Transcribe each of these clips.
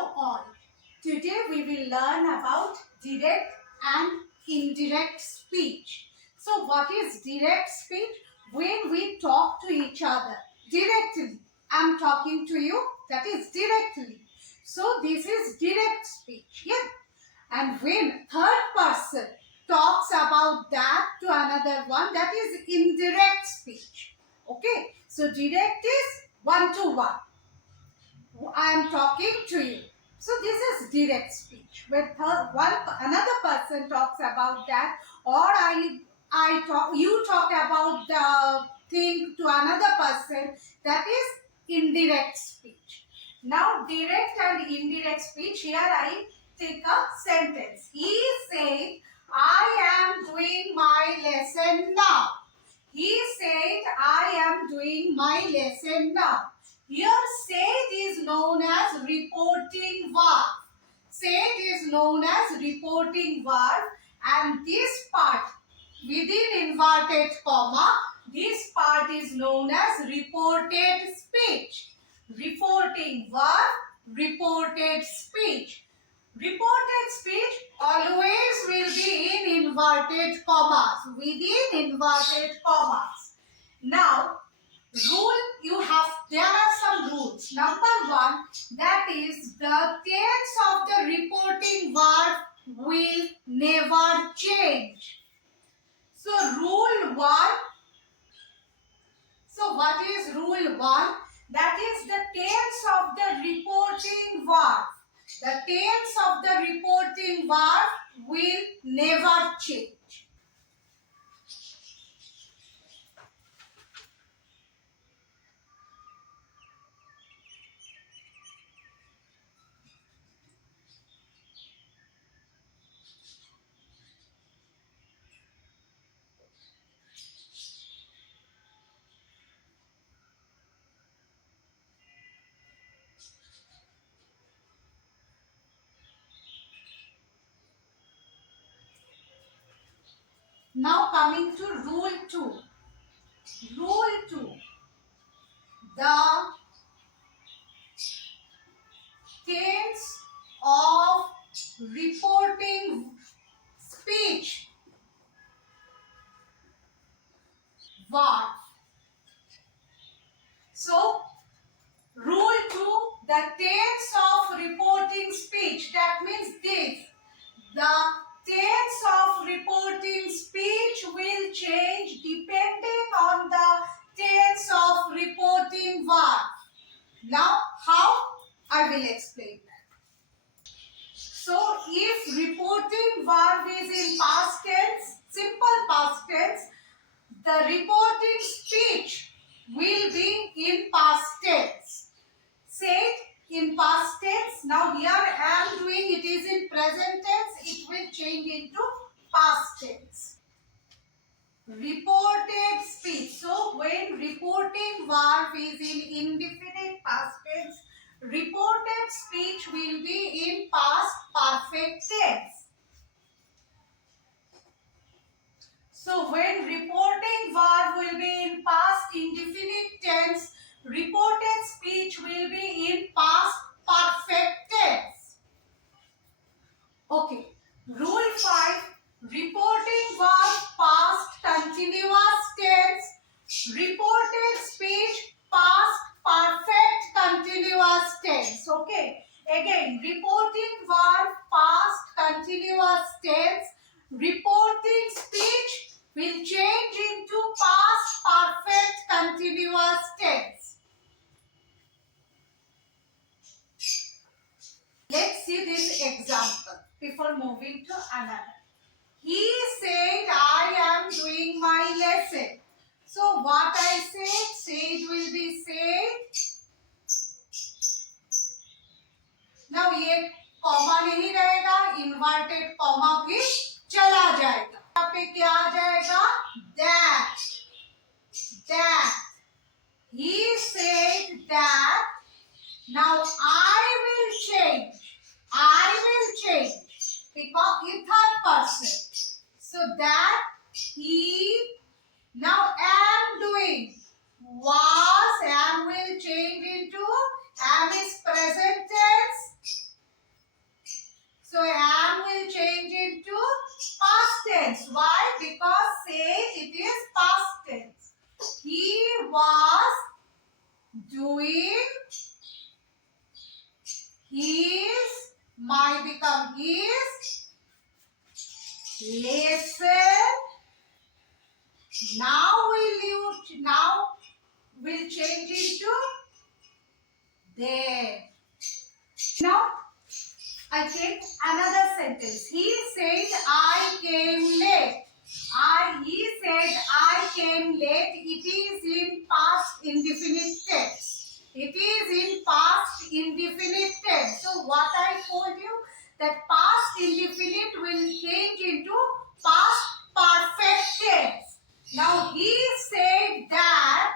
Hello all. Today we will learn about direct and indirect speech. So what is direct speech? When we talk to each other directly. I'm talking to you, that is directly. So this is direct speech. Yeah. And when third person talks about that to another one, that is indirect speech. Okay. So direct is one to one. I am talking to you. So this is direct speech. When another person talks about that, or you talk about the thing to another person, that is indirect speech. Now direct and indirect speech. Here I take a sentence. He said, "I am doing my lesson now." He said, "I am doing my lesson now." Here, said is known as reporting verb. Said is known as reporting verb, and this part within inverted comma, this part is known as reported speech. Reporting verb, reported speech. Reported speech always will be in inverted commas, within inverted commas. Now, there are some rules. Number one, that is the tense of the reporting verb will never change. So rule one. So what is rule one? That is the tense of the reporting verb. The tense of the reporting verb will never change. Now coming to rule 2. Rule 2. The tense of reporting speech verb. So, rule 2, the tense of reporting speech, that means this. The tense of reporting speech will change depending on the tense of reporting verb. Now, how? I will explain that. So, if reporting verb is in past tense, simple past tense, the reporting speech will be in past tense. Said in past tense. Now here I am doing it is in present tense. It will change into past tense. Reported speech. So when reporting verb is in indefinite past tense, reported speech will be in past perfect tense. So when reporting verb will be in past indefinite tense, reported speech will be in past perfect tense. Okay. Rule 5. Reporting verb past continuous tense. Reported speech past perfect continuous tense. Okay. Again, reporting verb past continuous tense. Reporting speech will change into past perfect continuous tense. Let's see this example before moving to another. He said, "I am doing my lesson." So what I said will be said. Now ये comma नहीं रहेगा, inverted comma भी चला जाएगा. यहाँ पे क्या आ जाएगा? That. He said that. Now I will change. Because in third person. So that he. Now am doing. Was, am will change into, am is present tense. his, my become his, listen. Now we'll change into there. Now I take another sentence. He said I came late. He said I came late. It is in past indefinite tense. It is in past indefinite tense. So what I told you, that past indefinite will change into past perfect tense. Now he said that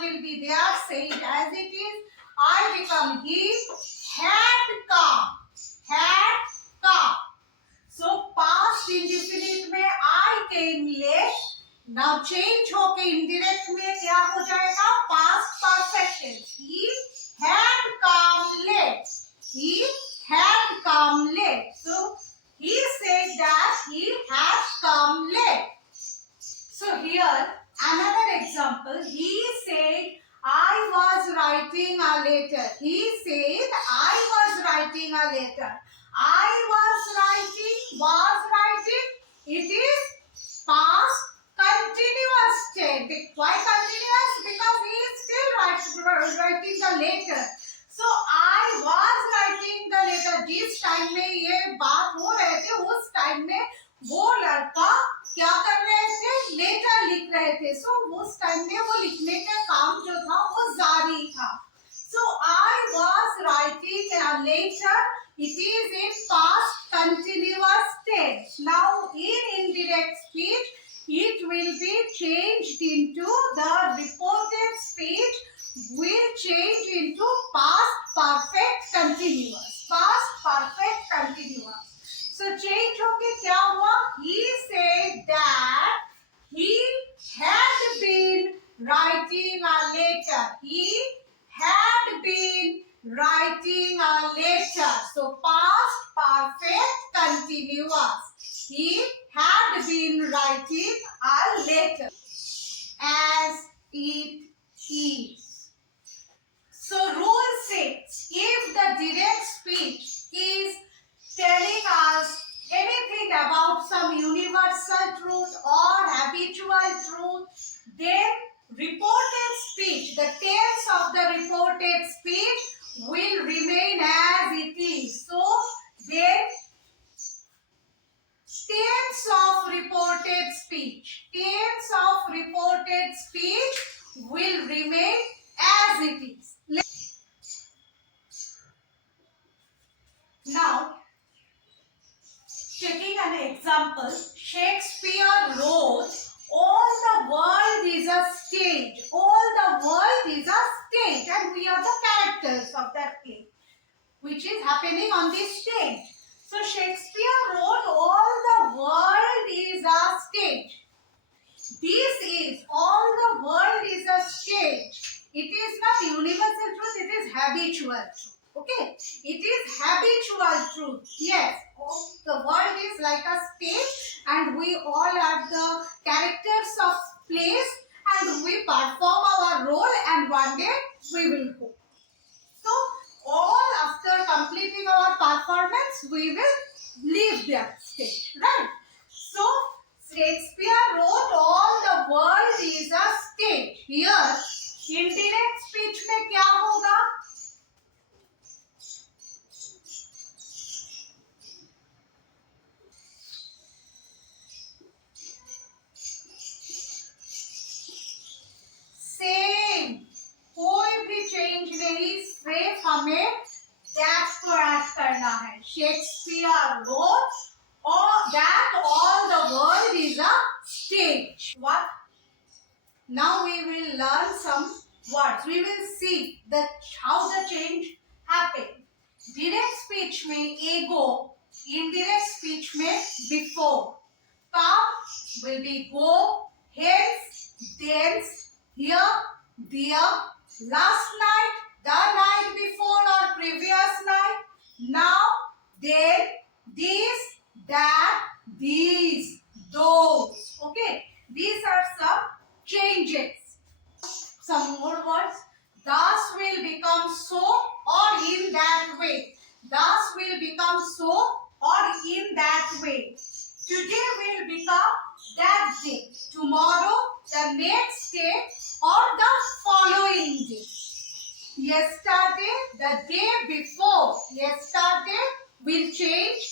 will be there, said as it is. I become he had come. Had come. So past indefinite में I came late. Now change होके indirect में क्या हो जाएगा? Past perfect tense. He had come late. He had come late. So he said that he had come late. So here another example. He said I was writing a letter. He said I was writing a letter. I was writing. It is past continuous tense. Why continuous? Because he is still writing the letter. So I was writing the letter. जिस time में ये बात हो रहे थे उस time में वो लड़का क्या कर रहे थे? लेटर लिख रहे थे. So उस टाइम में वो लिखने का काम जो था वो जारी था. So I was writing a letter. It is in past continuous tense. Now in indirect speech, it will be changed into the reported speech will change into past perfect continuous. Past perfect continuous. So change होके क्या हुआ? He said that he had been writing a letter. He had been writing a letter. So past perfect continuous. He had been writing a letter. As it is. So rule 6. If the direct speech is telling us anything about some universal truth or habitual truth, then reported speech, the tense of the reported speech will remain as it is. So then tense of reported speech will remain as it is. Now, taking an example, Shakespeare wrote, all the world is a stage. All the world is a stage, and we are the characters of that play, which is happening on this stage. So Shakespeare wrote, all the world is a stage. This is, all the world is a stage. It is not universal truth, it is habitual truth. Okay, it is habitual truth. Yes, the world is like a stage and we all are the characters of plays and we perform our role and one day we will go. So all after completing our performance we will leave that stage, right? So Shakespeare wrote all the world is a stage. Here indirect speech में क्या होगा? Same, कोई भी change नहीं, सिर्फ हमें that को add करना है. Shakespeare wrote or that all the world is a stage. What? Now we will learn some words. We will see that how the change happened. Direct speech में ego, indirect speech में before. Come will be go, hence, thence, here, there, last night, the night before or previous night, now, then, this, that, these, those. Okay, these are some changes. Some more words. Thus will become so or in that way. so or in that way. Today will become that day. Tomorrow, the next day, or the following day. Yesterday, the day before. Yesterday will change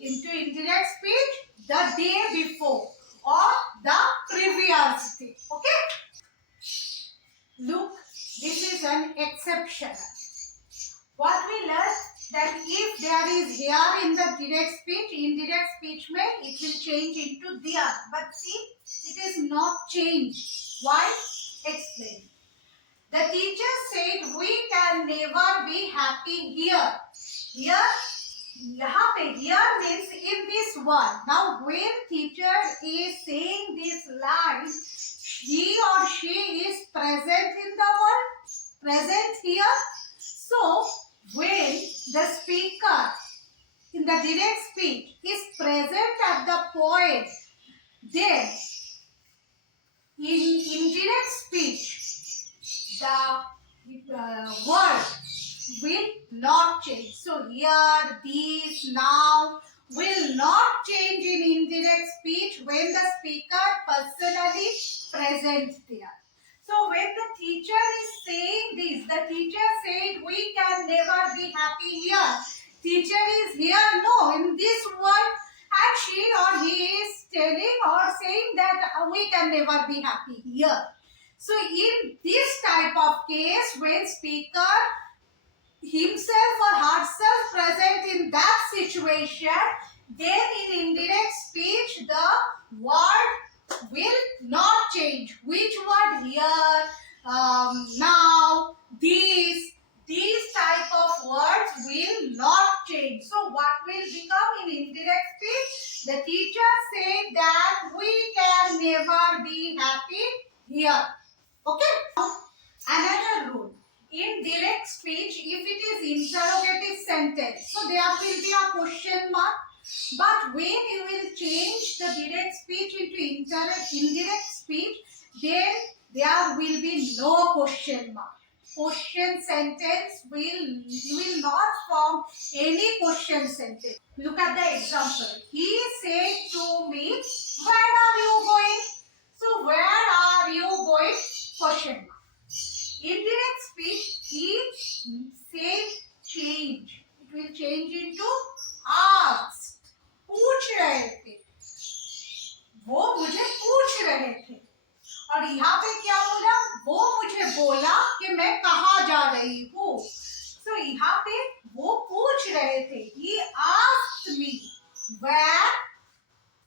into indirect speech the day before or the previous day. Okay? Look, this is an exception. What we learned that if there is here in the direct speech, indirect speech may it will change into there. But see, it is not changed. Why? Explain. The teacher said we can never be happy here. Here, यहाँ पे here means in this world. Now when teacher is saying this line, he or she is present in the world, present here. So when the speaker in the direct speech is present at the point, then in indirect speech, the word will not change. So here, these, now will not change in indirect speech when the speaker personally present there. So when the teacher is saying this, the teacher said we can never be happy here. Teacher is here, no, in this world, and she or he is telling or saying that we can never be happy here. So in this type of case, when speaker himself or herself present in that situation, then in indirect speech the word will not change. Which word? Here, now, these type of words will not change. So what will become in indirect speech? The teacher said that we can never be happy here. Okay? Another rule. In direct speech, if it is interrogative sentence, so there will be a question mark. But when you will change the direct speech into indirect speech, then there will be no question mark. Question sentence will not form any question sentence. Look at the example. He said to me, "Where are you going?" So where are you going? Question mark. Indirect speech, he said change. It will change into asked. पूछ रहे थे, वो मुझे पूछ रहे थे, और यहाँ पे क्या बोला? वो मुझे बोला कि मैं कहाँ जा रही हूँ. So यहाँ पे वो पूछ रहे थे. He asked me where.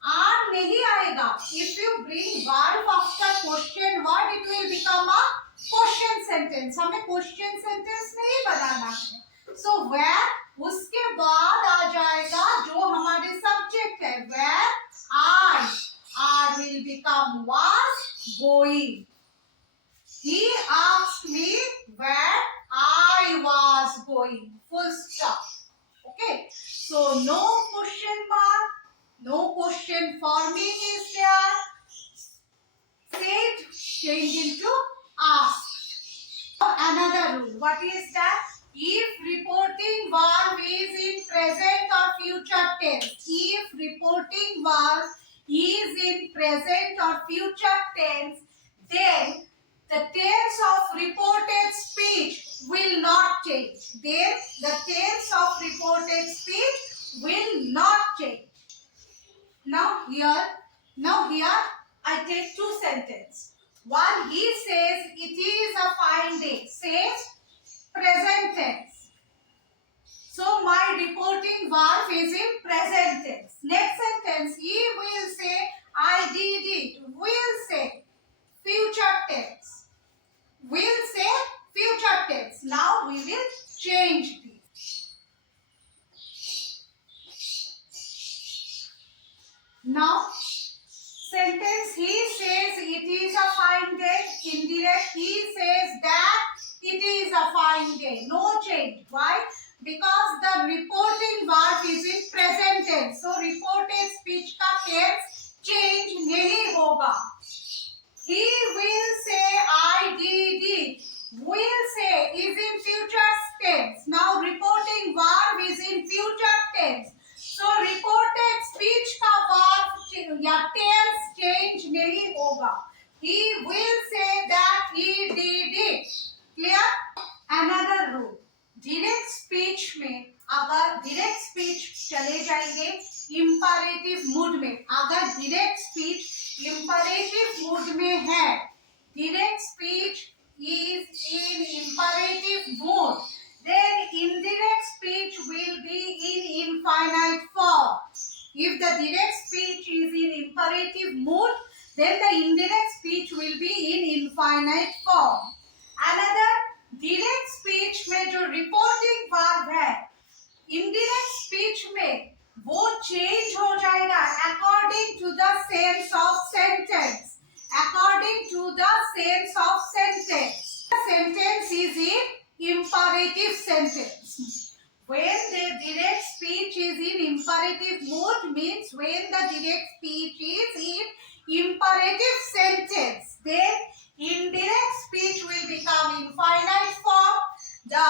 are नहीं आएगा. If you bring verb after question word, it will become a question sentence. हमें question sentence नहीं बनाना है. So where उसके बाद आ जाएगा जो हमारे subject है. Where I will become was going. He asked me where I was going. Full stop. Okay. So no question mark. No question forming is there. Said change into asked. Another rule. What is that? If reporting verb is in present or future tense. If reporting verb is in present or future tense, then the tense of reported speech will not change. Then the tense of reported speech will not change. Now here I take two sentences. One, he says it is a fine day. Says present tense. So my reporting verb is in present tense. Next sentence, he will say I did it. Will say future tense. Will say future tense. Now we will change this. Now, sentence he says it is a fine day. Indirect he says that it is a fine day. No change. Why? Because the reporting verb is in present tense. So reported speech का tense change नहीं होगा. He will say I did it. Will say is in future tense. Now reporting verb is in future tense. Speech में अगर direct speech चले जाएंगे imperative mood में, अगर direct speech imperative mood में है, direct speech is in imperative mood, then indirect speech will be in infinite form. If the direct speech is in imperative mood, then the indirect speech will be in infinite form. Another, direct speech में जो reporting verb है, indirect speech में वो change हो जाएगा according to the sense of sentence. According to the sense of sentence. The sentence is in imperative sentence. When the direct speech is in imperative mood means when the direct speech is in imperative sentence, then indirect speech will become infinite form. The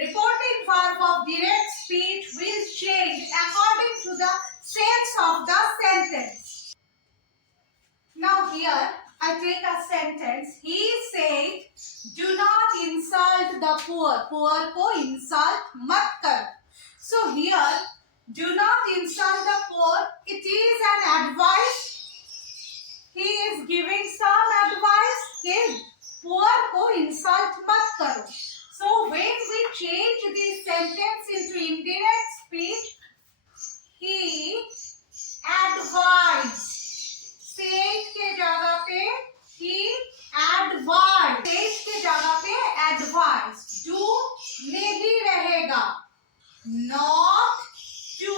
reporting verb of direct speech will change according to the sense of the sentence. Now here I take a sentence. He said, "Do not insult the poor." Poor को insult मत करो. So here, do not insult the poor. It is an advice. He is giving some advice. कि poor को insult मत करो. So when we change this sentence into indirect speech, he advised. Said के जगह पे he advised. Said के जगह पे advised. Do नहीं रहेगा. Not to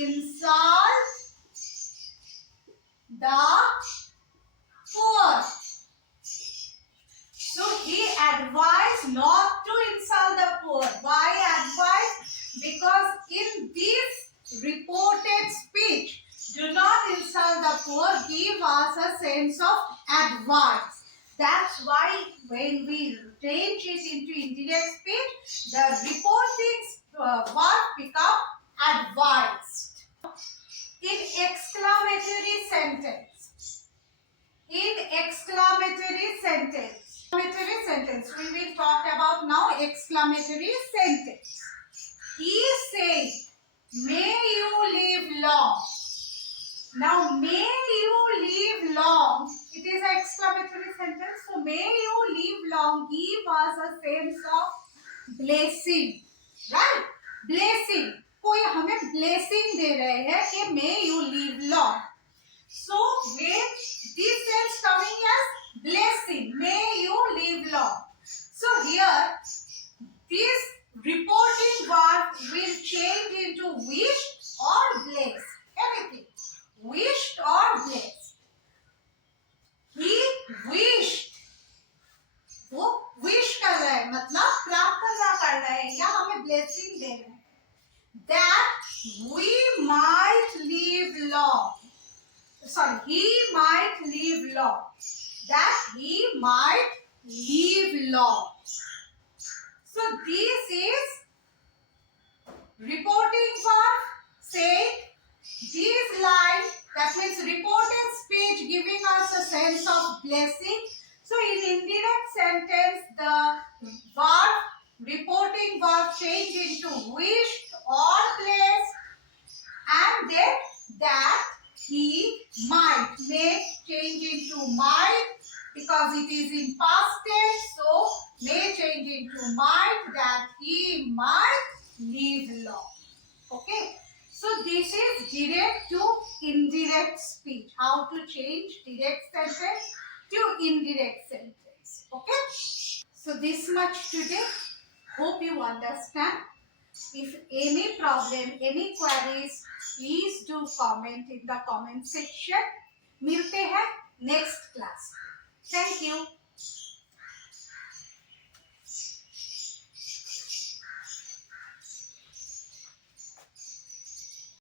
insult the poor. So he advised not to insult the poor. Why advised? Because in this reported speech, do not insult the poor give us a sense of advice. That's why when we change it into indirect speech, the reporting verb become advised. In exclamatory sentence, we will talk about now exclamatory sentence. He said, "May you live long." Now, may you live long. It is an exclamatory sentence. So, may you live long give us a sense of blessing. Right? Blessing. कोई हमें blessing दे रहे हैं कि may you live long. So, when this sense coming as blessing, may you live long. So, here, this reporting verb will change into wish or bless. Anything. Wished or blessed. He wished. वो wish कर रहा है मतलब प्रार्थना कर रहा है या हमें blessing दे रहा है. That we might live long. Sorry, he might live long. That he might live long. So this is reporting verb. Say this line, that means reported speech giving us a sense of blessing. So in indirect sentence, the verb, reporting verb change into wished or blessed, and then that he might, may change into might because it is in past tense, so may change into might, that he might live long. Okay. So this is direct to indirect speech. How to change direct sentence to indirect sentence. Okay. So this much today. Hope you understand. If any problem, any queries, please do comment in the comment section. मिलते हैं next class. Thank you.